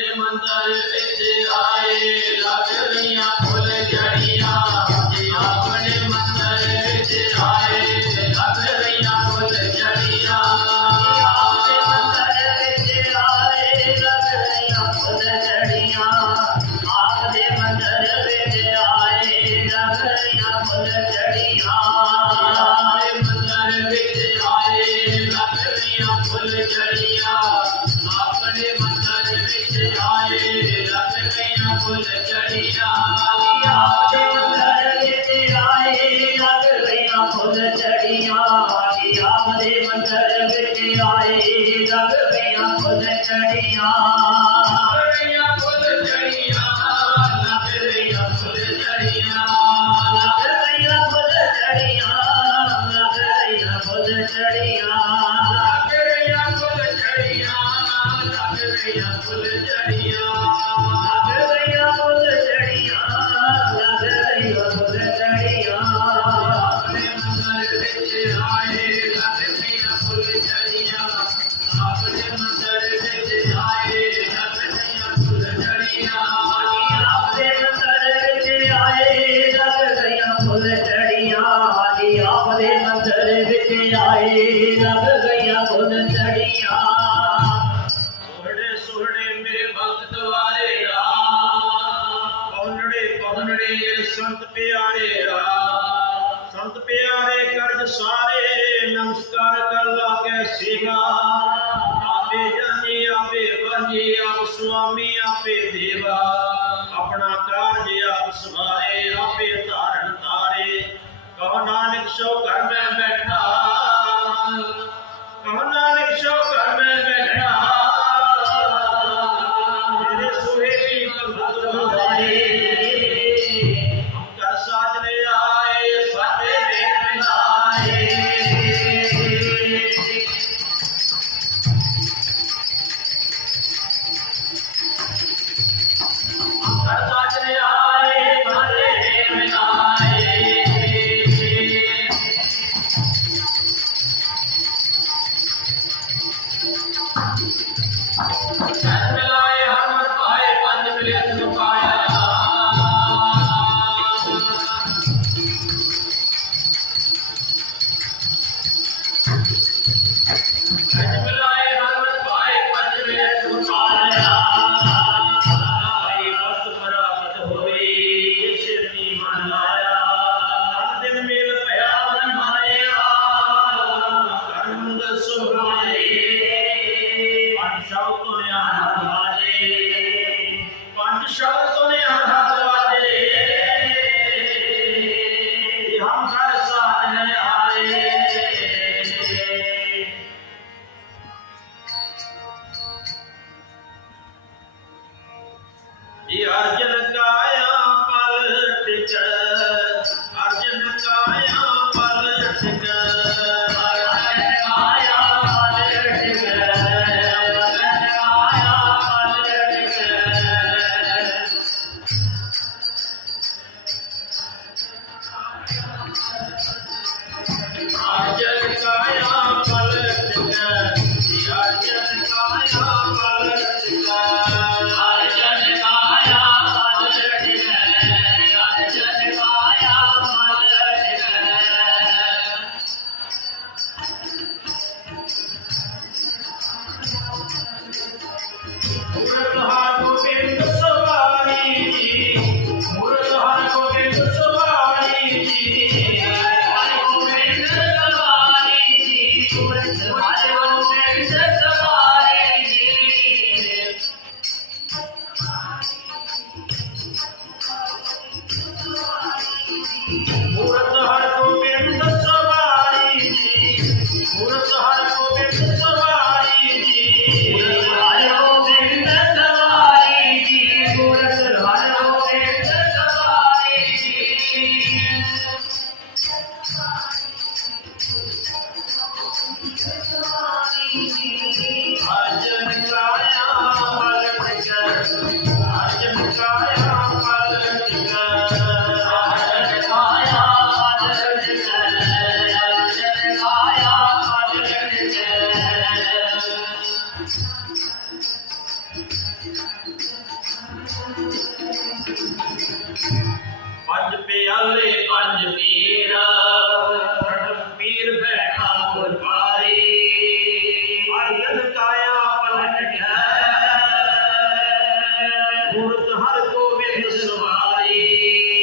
प्रेम तन बिच आए लगनिया फुल Yeah. ਆਈ ਆਪਦੇ ਨਜ਼ਰ ਵਿੱਚ ਆਏ ਲੱਗ ਗਈਆਂ ਫੁੱਲ ਚੜੀਆਂ ਸੋਹਣੇ ਸੋਹਣੇ ਮੇਰੇ ਭਗਤ ਵਾਲੇ ਰਾ ਪੌਣੜੇ ਪੌਣੜੇ ਸੰਤ ਪਿਆਰੇ ਰਾ ਸੰਤ ਪਿਆਰੇ ਕਰਜ ਸਾਰੇ ਨਮਸਕਾਰ ਕਰ ਲਾ ਕੇ ਸਿਗਾ। ਆਪੇ ਜਾਨੀ ਆਪੇ ਵਾਜੀ ਆਪ ਸੁਆਮੀ ਆਪੇ ਦੇਵਾ। ਆਪਣਾ ਕਾਰਜ ਆਪ ਸੁਆਮੀ show Thank Aja. ਪੰਜ ਪਿਆਲੇ, ਪੰਜ ਪੀਰਾ। ਪੀਰ ਬੈਠਾ ਗੁਰਬਾਰੀ ਅਰਜਨ ਕਾਇਆ ਪਲਟ ਹੈ ਗੁਰਤ ਹਰ ਗੋਬਿੰਦ ਸਵਾਰੀ।